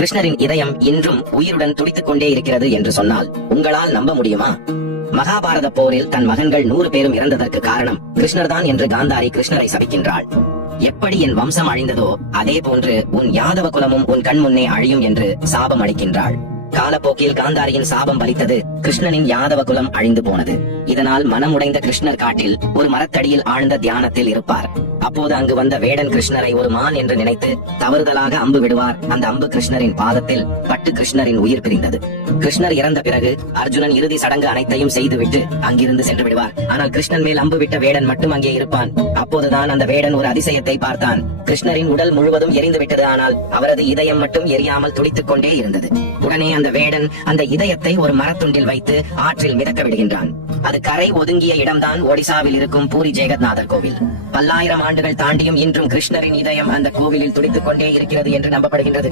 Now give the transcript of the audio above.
கிருஷ்ணரின் இதயம் இன்றும் உயிருடன் துடித்துக் கொண்டே இருக்கிறது என்று சொன்னால் உங்களால் நம்ப முடியுமா? மகாபாரத போரில் தன் மகன்கள் 100 பேரும் இறந்ததற்கு காரணம் கிருஷ்ணர் தான் என்று காந்தாரி கிருஷ்ணரை சபிக்கின்றாள். எப்படி என் வம்சம் அழிந்ததோ அதே போன்று உன் யாதவ குலமும் உன் கண் முன்னே அழியும் என்று சாபம் அளிக்கின்றாள். காலப்போக்கில் காந்தாரியின் சாபம் பலித்தது. கிருஷ்ணனின் யாதவ குலம் அழிந்து போனது. இதனால் மனமுடைந்த கிருஷ்ணர் காட்டில் ஒரு மரத்தடியில் ஆழ்ந்த தியானத்தில் இருப்பார். அப்போது அங்கு வந்த வேடன் கிருஷ்ணரை ஒரு மான் என்று நினைத்து தவறுதலாக அம்பு விடுவார். அந்த அம்பு கிருஷ்ணரின் பாதத்தில் பட்டு கிருஷ்ணரின் உயிர் பிரிந்தது. கிருஷ்ணர் இறந்த பிறகு அர்ஜுனன் இறுதி சடங்கு அனைத்தையும் செய்துவிட்டு அங்கிருந்து சென்று விடுவார். ஆனால் கிருஷ்ணன் மேல் அம்பு விட்ட வேடன் மட்டும் அங்கே இருப்பான். அப்போதுதான் அந்த வேடன் ஒரு அதிசயத்தை பார்த்தான். கிருஷ்ணரின் உடல் முழுவதும் எரிந்து விட்டது. ஆனால் அவரது இதயம் மட்டும் எரியாமல் துடித்துக் கொண்டே இருந்தது. உடனே அந்த வேடன் அந்த இதயத்தை ஒரு மரத்துண்டில் வைத்து ஆற்றில் மிதக்க விடுகின்றான். அது கரை ஒதுங்கிய இடம்தான் ஒடிசாவில் இருக்கும் பூரி ஜெகநாதர் கோவில். பல்லாயிரம் ஆண்டுகள் தாண்டியும் இன்றும் கிருஷ்ணரின் இதயம் அந்த கோவிலில் துடித்துக் கொண்டே இருக்கிறது என்று நம்பப்படுகின்றது.